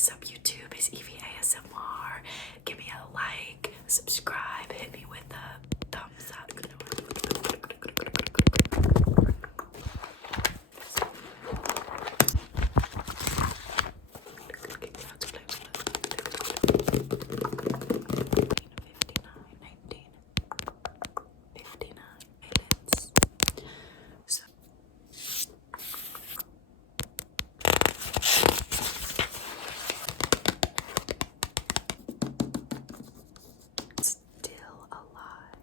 What's up, YouTube? It's Eevy ASMR. Give me a like, subscribe, hit me with a thumbs up. Still alive.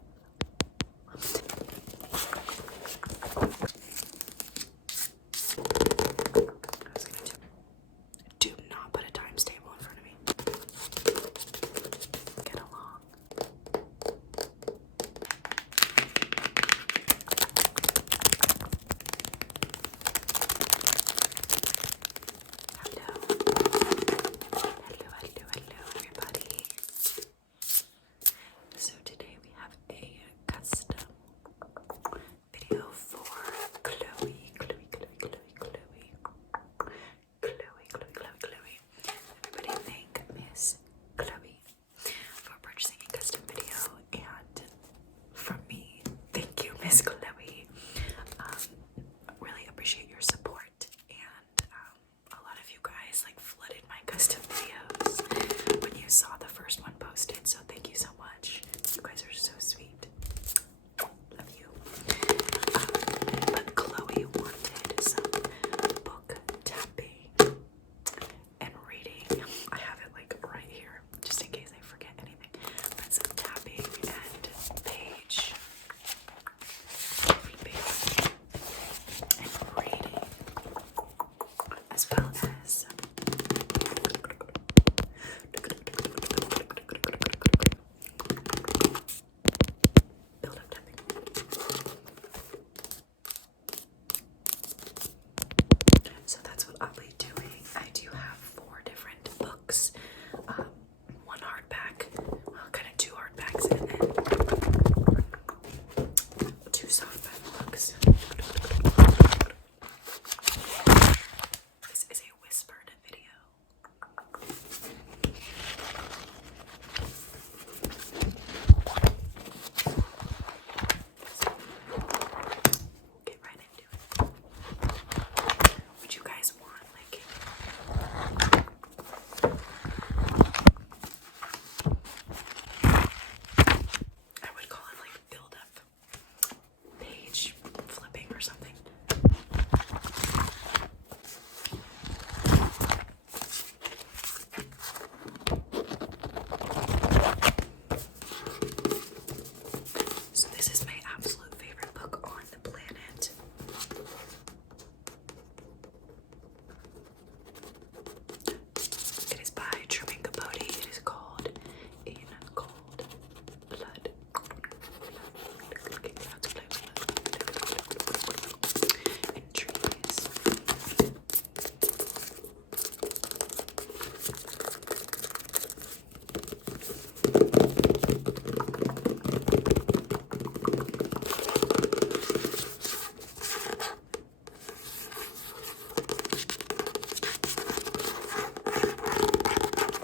Do not put a times table in front of me. Get along. Hello, everybody. So today we have a custom video for Chloe. Everybody thank Miss Chloe for purchasing a custom video, and from me, thank you, Miss Chloe. Really appreciate your support, and a lot of you guys flooded my custom videos when you saw the first one posted, so thank you so much. You guys are so sweet. Love you. But Chloe wanted some book tapping and reading. I have it right here, just in case I forget anything. But some tapping and page flipping and reading, as well as build up tapping. So that's what I'll be doing. I do have 4 different books, one hardback, kind of 2 hardbacks, and then 2 softback books. This is a whispered video. Get right into it. Would you guys want I would call it build up page flipping or something. So this is my absolute favorite book on the planet. It is by Truman Capote. It is called In Cold Blood. And trees.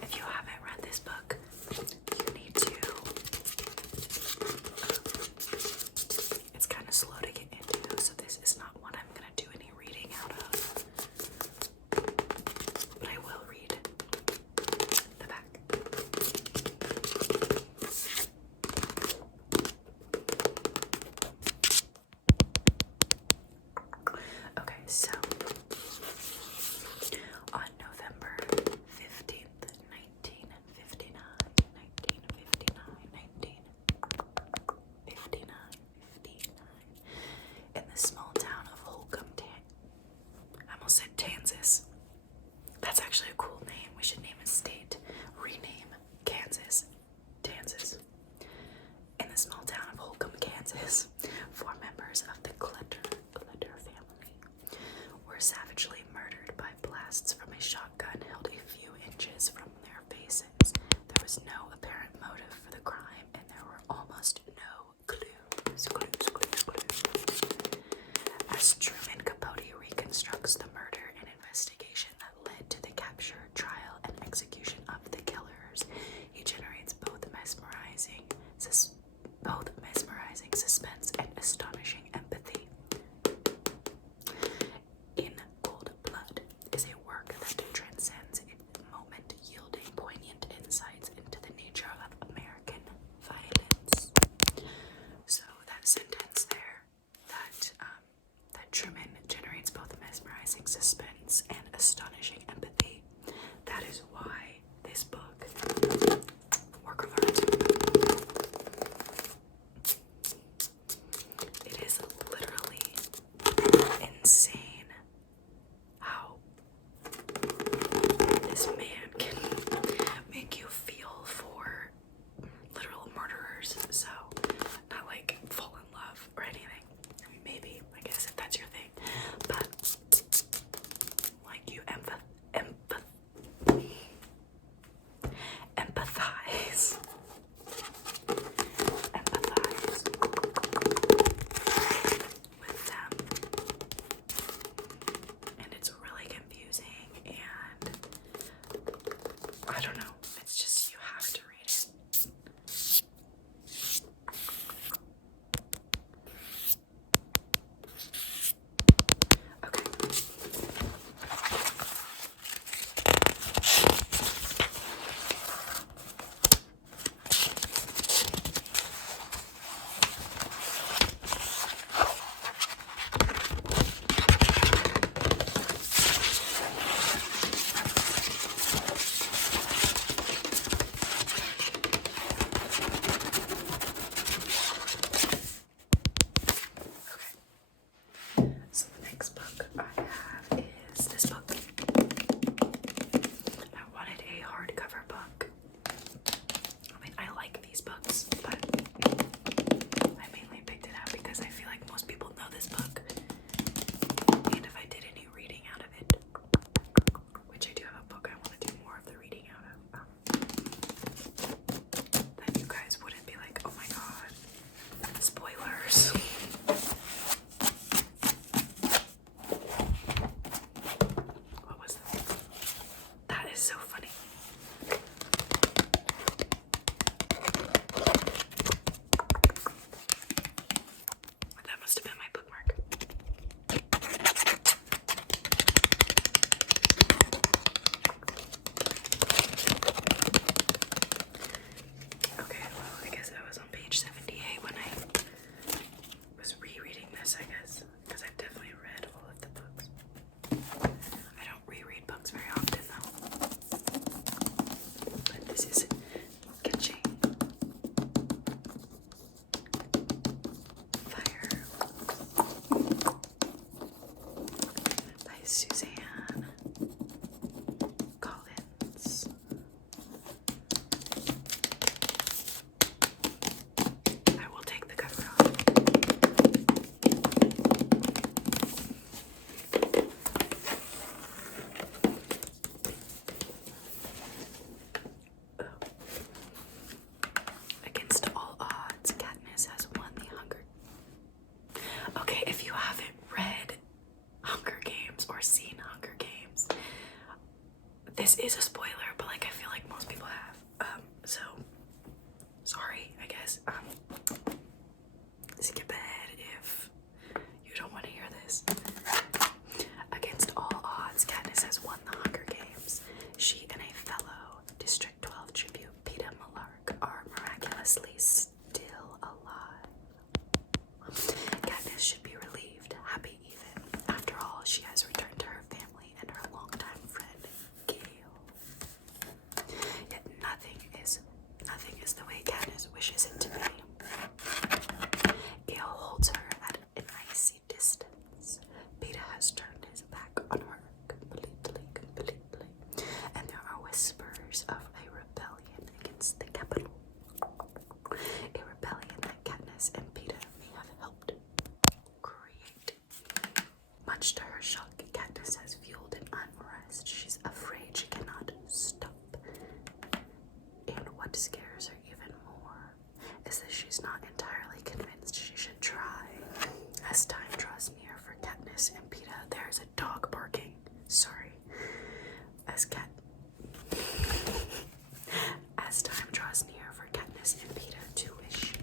If you haven't read this book, you need to. It's kind of slow to get into, so this is not one I'm going to do any reading out of. But I will read the back. Okay, so on November 15th, 1959, in the small town of Holcomb, I almost said Kansas. That's actually a cool name. We should name a state. Rename Kansas. Kansas. In the small town of Holcomb, Kansas, 4 members of the Clutter family were savagely murdered by blasts from a shotgun held a few inches from their faces. There was no apparent motive for the crime, and there were almost no clues. As Truman Capote reconstructs the murder and investigation that led to the capture, trial, and mesmerizing suspense and astonishing empathy. That is why this book, work of art. It is literally insane how this man can make you feel for literal murderers. So, not like fall in love or anything. I mean, maybe, I guess, if that's your thing. But, like, you empathize with them. And it's really confusing, and I don't know. It's just, you have to read it. Okay. So the next book I have is this book. I wanted a hardcover book. I mean, I like these books, but I mainly picked it up because I feel like most people know this book. And if I did any reading out of it, which I do have a book I want to do more of the reading out of, then you guys wouldn't be like, oh my god, spoilers. What was that? That is so funny. That must have been my bookmark. Okay, well, I guess I was on page 78 when I was rereading this, I guess, because I've definitely read all of the books. I don't reread books very often, though. But this is Catching Fire by Suzanne Collins. I will take the cover off. Against all odds, Katniss has won the Hunger. Okay, if you haven't read Hunger Games or seen Hunger Games, this is a spoiler, but like I feel like most people have. So sorry, I guess. Skip ahead if you don't want to hear this. Against all odds, Katniss has won the Hunger Games. She and a fellow District 12 tribute, Peeta Mellark, are miraculously still alive. Katniss should be relieved, happy even. After all, she has returned to her family and her longtime friend, Gale. Yet nothing is the way Katniss wishes it to be. Gale holds her at an icy distance. Peeta has turned his back on her completely, and there are whispers of a rebellion against the capital. A rebellion that Katniss and Peeta may have helped create. Much to her shock, Katniss has fueled an unrest she's afraid she cannot stop. And what scares her even more is that she's not entirely convinced she should try. As time draws near for Katniss and Peeta, there is a dog barking. Sorry. As time draws near for Katniss and Peeta to wish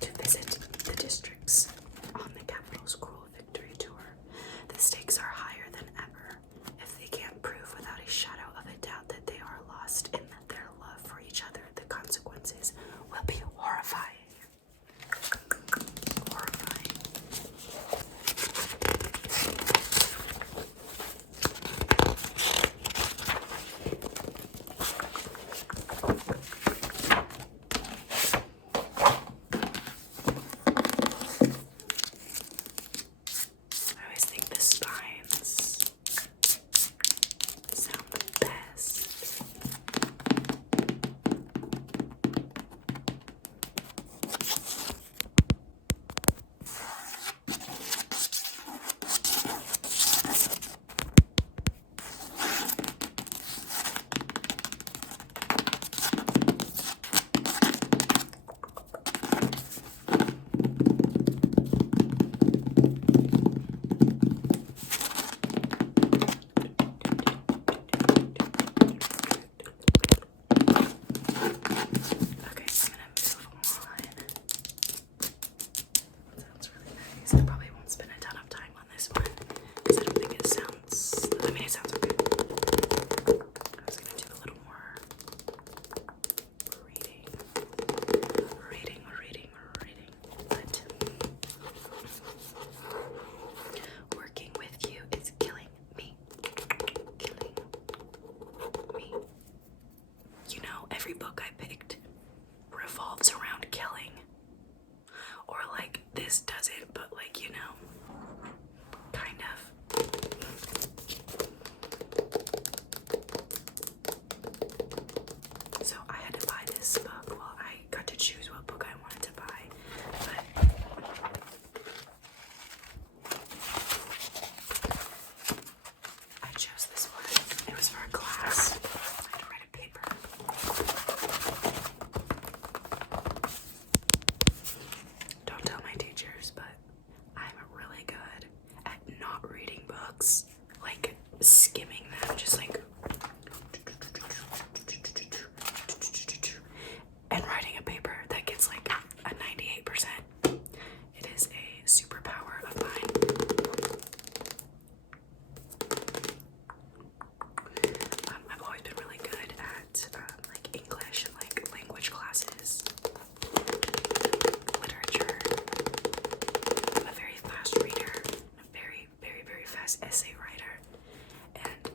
to visit the districts on the capital's cruel victory tour, the stakes are higher than ever. If they can't prove without a shadow of a doubt that they are lost in their love for each other, the consequences will be horrifying. Horrifying. books, like skimming them, just like, and writing a paper that gets like a 98%. It is a superpower of mine. I've always been really good at like English and like language classes, literature. I'm a very fast reader, a very, very, very fast essay writer. And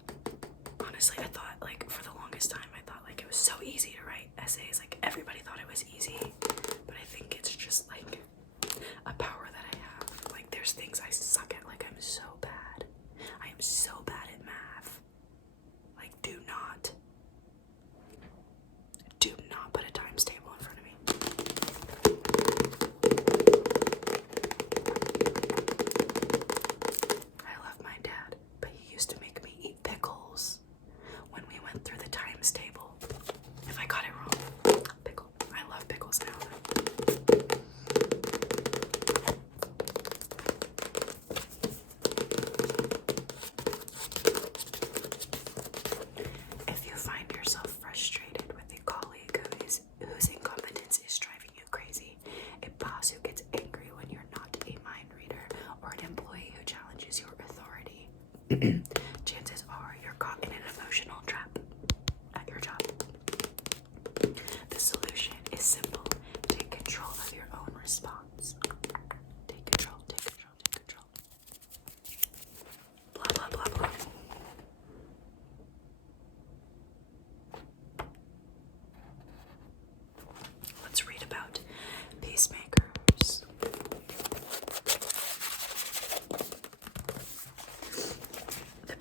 honestly, I thought like for the longest time, I thought like it was so easy to write essays. Like everybody thought it was easy, but I think it's just like a power that I have. Like there's things I suck at. Like I'm so bad. I am so bad at math. Like do not put a times table in front of me. I love my dad, but he used to make me eat pickles when we went through the times table. If I got it wrong, pickle. I love pickles now. If you find yourself frustrated with a colleague whose incompetence is driving you crazy, a boss who gets angry when you're not a mind reader, or an employee who challenges your authority, chances are you're caught in an emotional trap at your job. The solution is simple. Take control of your own response. Take control, take control, take control. Blah, blah, blah, blah. Let's read about peacemakers. The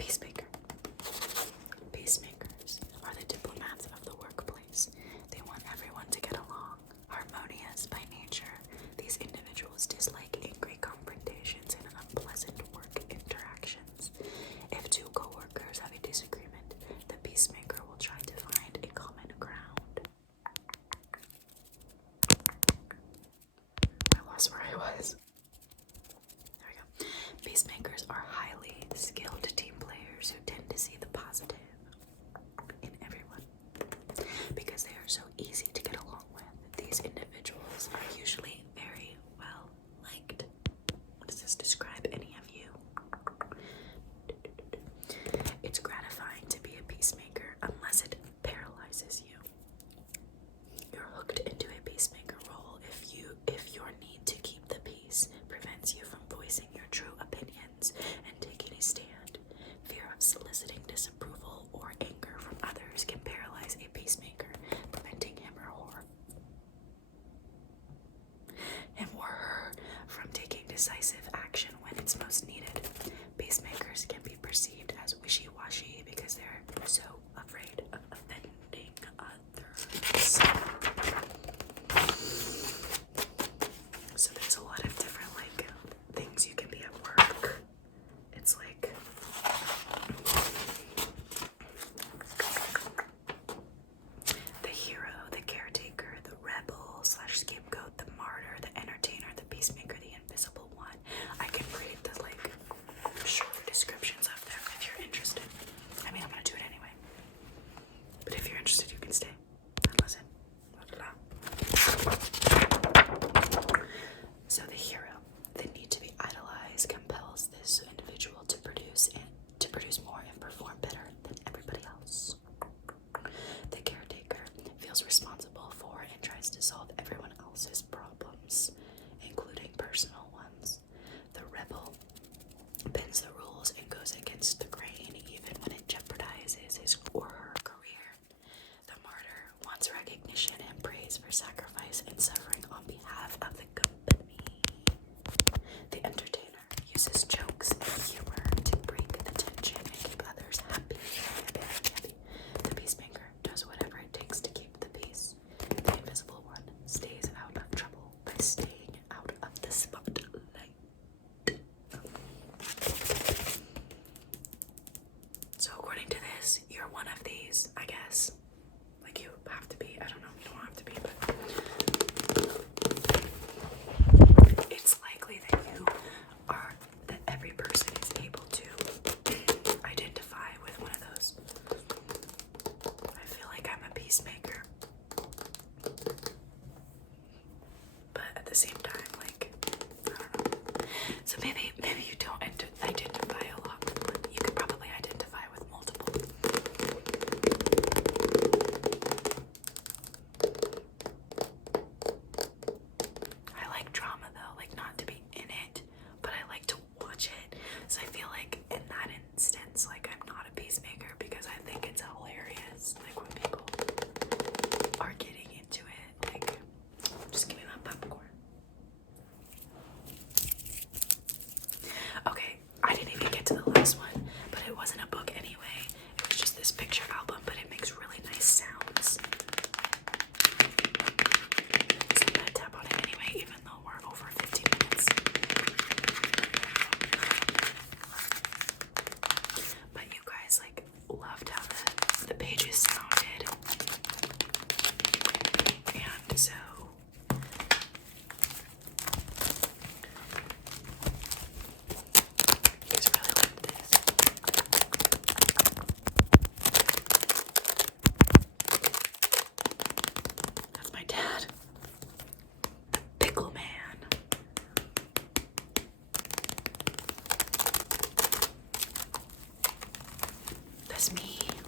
was me.